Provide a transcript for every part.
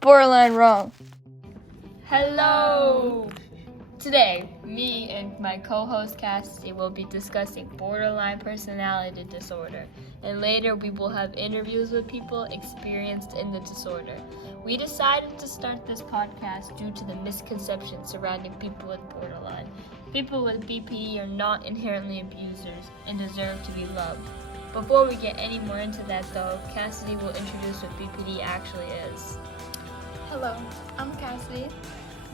borderline wrong. Hello! Today, me and my co-host Cassidy will be discussing borderline personality disorder, and later we will have interviews with people experienced in the disorder. We decided to start this podcast due to the misconceptions surrounding people with borderline. People with BPD are not inherently abusers and deserve to be loved. Before we get any more into that though, Cassidy will introduce what BPD actually is. Hello, I'm Cassidy.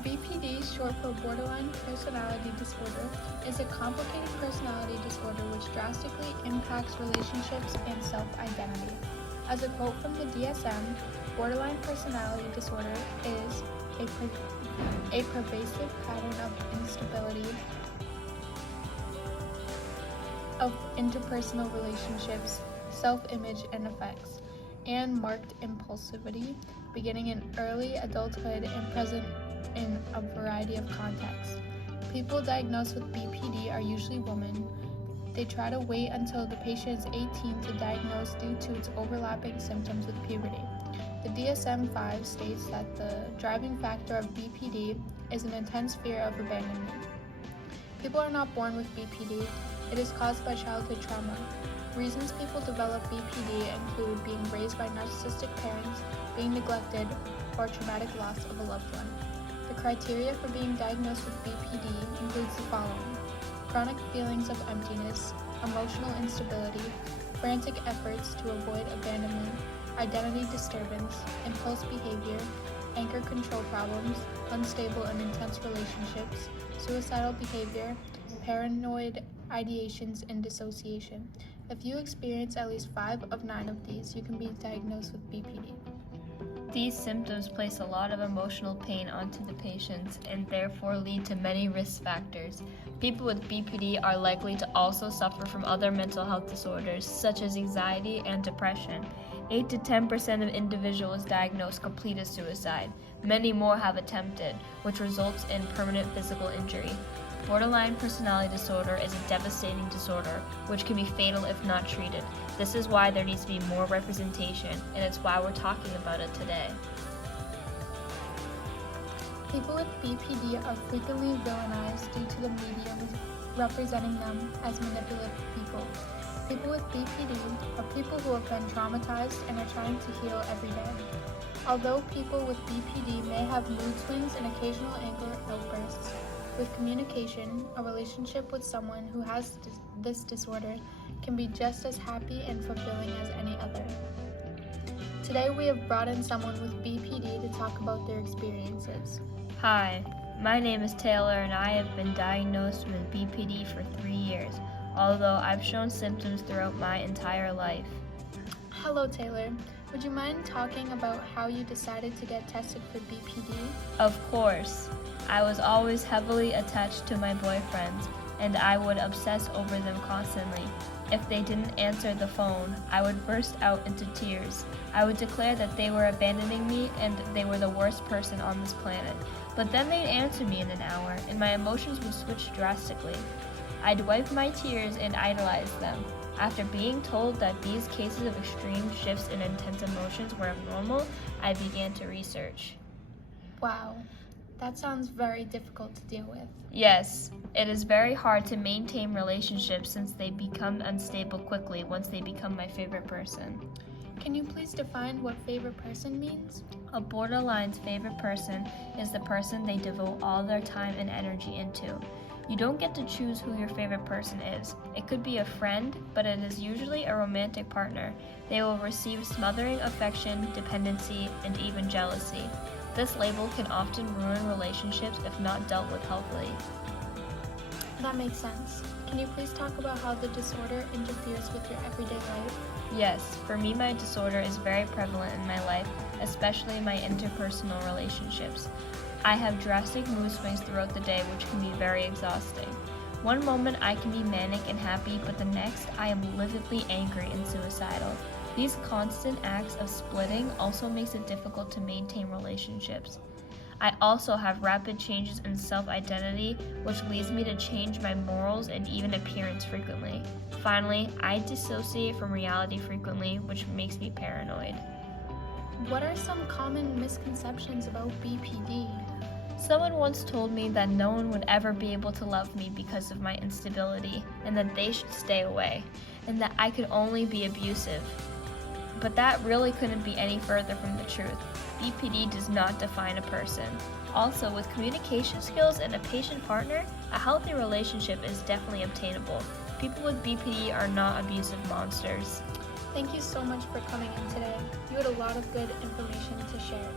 BPD, short for Borderline Personality Disorder, is a complicated personality disorder which drastically impacts relationships and self-identity. As a quote from the DSM, borderline personality disorder is a pervasive pattern of instability of interpersonal relationships, self-image and effects, and marked impulsivity, beginning in early adulthood and present in a variety of contexts. People diagnosed with BPD are usually women. They try to wait until the patient is 18 to diagnose due to its overlapping symptoms with puberty. The DSM-5 states that the driving factor of BPD is an intense fear of abandonment. People are not born with BPD. It is caused by childhood trauma. Reasons people develop BPD include being raised by narcissistic parents, being neglected, or traumatic loss of a loved one. The criteria for being diagnosed with BPD includes the following: chronic feelings of emptiness, emotional instability, frantic efforts to avoid abandonment, identity disturbance, impulse behavior, anger control problems, unstable and intense relationships, suicidal behavior, paranoid ideations, and dissociation. If you experience at least 5 of 9 of these, you can be diagnosed with BPD. These symptoms place a lot of emotional pain onto the patients and therefore lead to many risk factors. People with BPD are likely to also suffer from other mental health disorders such as anxiety and depression. 8 to 10% of individuals diagnosed completed suicide. Many more have attempted, which results in permanent physical injury. Borderline personality disorder is a devastating disorder, which can be fatal if not treated. This is why there needs to be more representation, and it's why we're talking about it today. People with BPD are frequently villainized due to the media representing them as manipulative people. People with BPD are people who have been traumatized and are trying to heal every day. Although people with BPD may have mood swings and occasional anger outbursts, with communication, a relationship with someone who has this disorder can be just as happy and fulfilling as any other. Today we have brought in someone with BPD to talk about their experiences. Hi, my name is Taylor and I have been diagnosed with BPD for 3 years, although I've shown symptoms throughout my entire life. Hello Taylor, would you mind talking about how you decided to get tested for BPD? Of course. I was always heavily attached to my boyfriends, and I would obsess over them constantly. If they didn't answer the phone, I would burst out into tears. I would declare that they were abandoning me and they were the worst person on this planet. But then they'd answer me in an hour, and my emotions would switch drastically. I'd wipe my tears and idolize them. After being told that these cases of extreme shifts in intense emotions were abnormal, I began to research. Wow. That sounds very difficult to deal with. Yes, it is very hard to maintain relationships since they become unstable quickly once they become my favorite person. Can you please define what favorite person means? A borderline's favorite person is the person they devote all their time and energy into. You don't get to choose who your favorite person is. It could be a friend, but it is usually a romantic partner. They will receive smothering affection, dependency, and even jealousy. This label can often ruin relationships if not dealt with healthily. That makes sense. Can you please talk about how the disorder interferes with your everyday life? Yes, for me my disorder is very prevalent in my life, especially my interpersonal relationships. I have drastic mood swings throughout the day which can be very exhausting. One moment I can be manic and happy, but the next I am lividly angry and suicidal. These constant acts of splitting also makes it difficult to maintain relationships. I also have rapid changes in self-identity, which leads me to change my morals and even appearance frequently. Finally, I dissociate from reality frequently, which makes me paranoid. What are some common misconceptions about BPD? Someone once told me that no one would ever be able to love me because of my instability, and that they should stay away, and that I could only be abusive. But that really couldn't be any further from the truth. BPD does not define a person. Also, with communication skills and a patient partner, a healthy relationship is definitely obtainable. People with BPD are not abusive monsters. Thank you so much for coming in today. You had a lot of good information to share.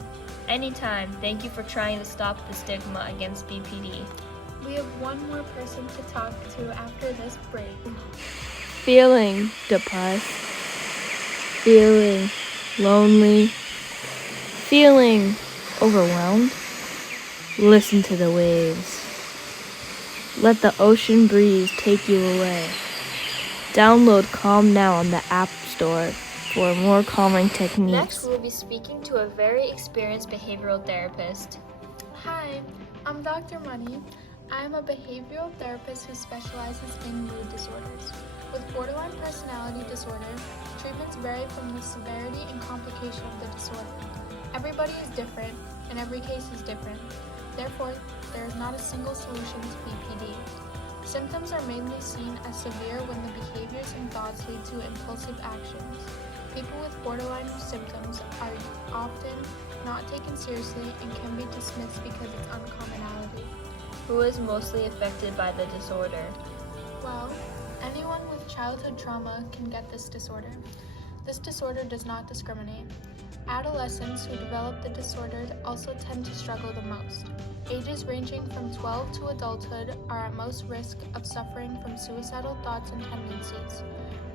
Anytime, thank you for trying to stop the stigma against BPD. We have one more person to talk to after this break. Feeling depressed, feeling lonely, feeling overwhelmed. Listen to the waves. Let the ocean breeze take you away. Download Calm Now on the App Store for more calming techniques. Next, we'll be speaking to a very experienced behavioral therapist. Hi, I'm Dr. Money. I am a behavioral therapist who specializes in mood disorders. With borderline personality disorder, treatments vary from the severity and complication of the disorder. Everybody is different, and every case is different. Therefore, there is not a single solution to BPD. Symptoms are mainly seen as severe when the behaviors and thoughts lead to impulsive actions. People with borderline symptoms are often not taken seriously and can be dismissed because it's uncommonality. Who is mostly affected by the disorder? Well, anyone with childhood trauma can get this disorder. This disorder does not discriminate. Adolescents who develop the disorder also tend to struggle the most. Ages ranging from 12 to adulthood are at most risk of suffering from suicidal thoughts and tendencies.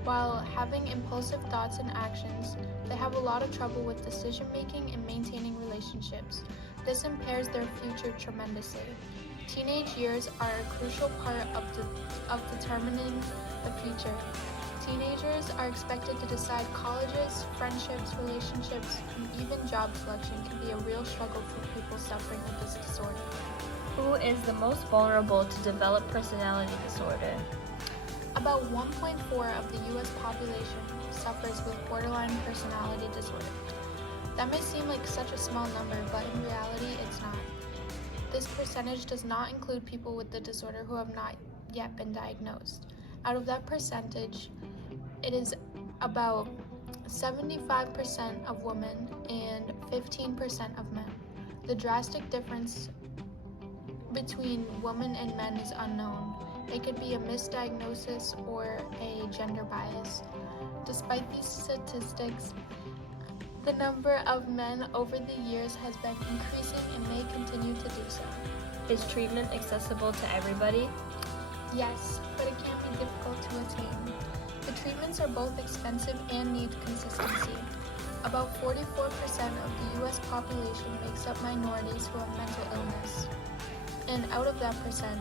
While having impulsive thoughts and actions, they have a lot of trouble with decision making and maintaining relationships. This impairs their future tremendously. Teenage years are a crucial part of determining the future. Teenagers are expected to decide colleges, friendships, relationships, and even job selection can be a real struggle for people suffering with this disorder. Who is the most vulnerable to develop personality disorder? About 1.4 of the U.S. population suffers with borderline personality disorder. That may seem like such a small number, but in reality, it's not. This percentage does not include people with the disorder who have not yet been diagnosed. Out of that percentage, it is about 75% of women and 15% of men. The drastic difference between women and men is unknown. It could be a misdiagnosis or a gender bias. Despite these statistics, the number of men over the years has been increasing and may continue to do so. Is treatment accessible to everybody? Yes, but it can be difficult to attain. The treatments are both expensive and need consistency. About 44% of the U.S. population makes up minorities who have mental illness. And out of that percent,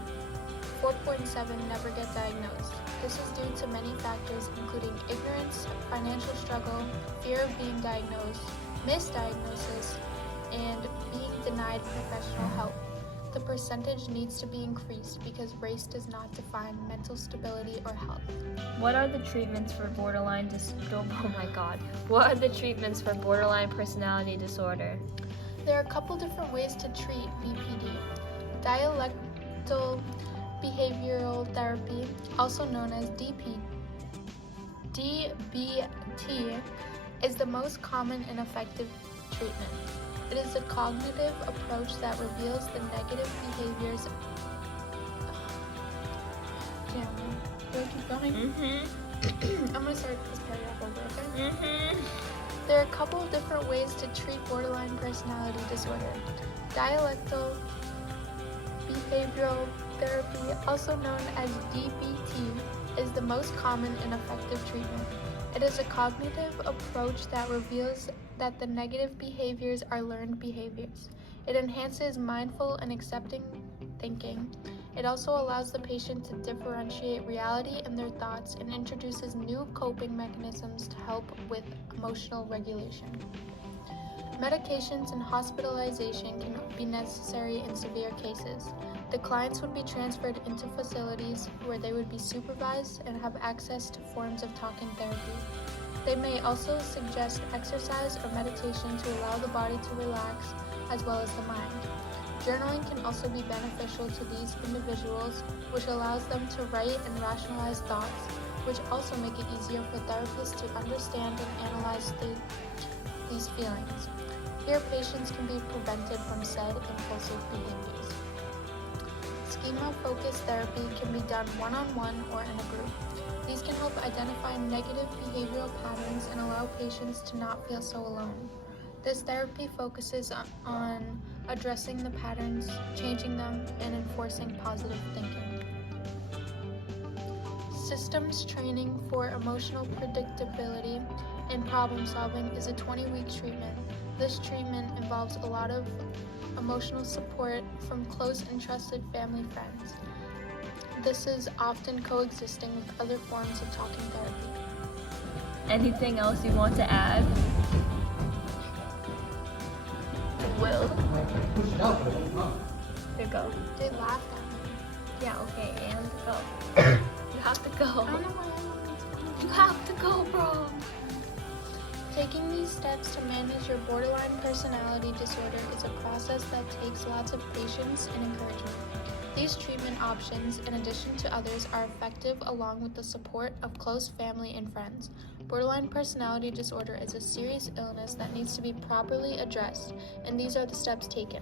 4.7 never get diagnosed. This is due to many factors including ignorance, financial struggle, fear of being diagnosed, misdiagnosis, and being denied professional help. The percentage needs to be increased because race does not define mental stability or health. What are the treatments for borderline What are the treatments for borderline personality disorder? There are a couple different ways to treat BPD. Dialectal behavioral therapy, also known as DBT, is the most common and effective treatment. It is a cognitive approach that reveals the negative behaviors. Do I keep going? I'm going to start this paragraph over, okay? There are a couple of different ways to treat borderline personality disorder. Dialectal behavioral therapy, also known as DBT, is the most common and effective treatment. It is a cognitive approach that reveals that the negative behaviors are learned behaviors. It enhances mindful and accepting thinking. It also allows the patient to differentiate reality and their thoughts and introduces new coping mechanisms to help with emotional regulation. Medications and hospitalization can be necessary in severe cases. The clients would be transferred into facilities where they would be supervised and have access to forms of talk and therapy. They may also suggest exercise or meditation to allow the body to relax as well as the mind. Journaling can also be beneficial to these individuals, which allows them to write and rationalize thoughts, which also make it easier for therapists to understand and analyze these feelings. Here, patients can be prevented from said impulsive behaviors. Schema-focused therapy can be done one-on-one or in a group. These can help identify negative behavioral patterns and allow patients to not feel so alone. This therapy focuses on addressing the patterns, changing them, and enforcing positive thinking. Systems training for emotional predictability and problem solving is a 20-week treatment. This treatment involves a lot of emotional support from close and trusted family friends. This is often coexisting with other forms of talking therapy. Anything else you want to add? Will. Here, go. They laughed at me. Yeah, okay, and go. You have to I go. don't know why. You have to go, bro. Taking these steps to manage your borderline personality disorder is a process that takes lots of patience and encouragement. These treatment options, in addition to others, are effective along with the support of close family and friends. Borderline personality disorder is a serious illness that needs to be properly addressed, and these are the steps taken.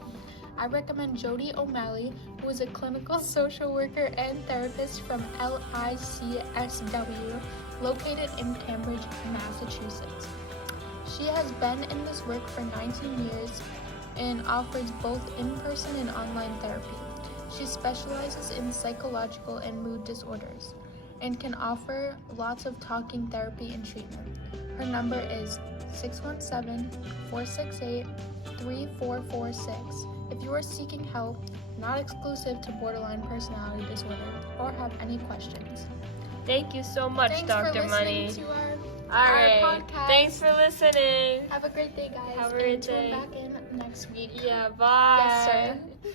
I recommend Jody O'Malley, who is a clinical social worker and therapist from LICSW, located in Cambridge, Massachusetts. She has been in this work for 19 years and offers both in-person and online therapy. She specializes in psychological and mood disorders and can offer lots of talking therapy and treatment. Her number is 617-468-3446. If you are seeking help, not exclusive to borderline personality disorder, or have any questions. Thank you so much, Thanks Dr. for Money. listening to our Alright. podcast. Thanks for listening. Have a great day, guys. Have a great and tune day. back in next week. Yeah, bye. Yes, sir.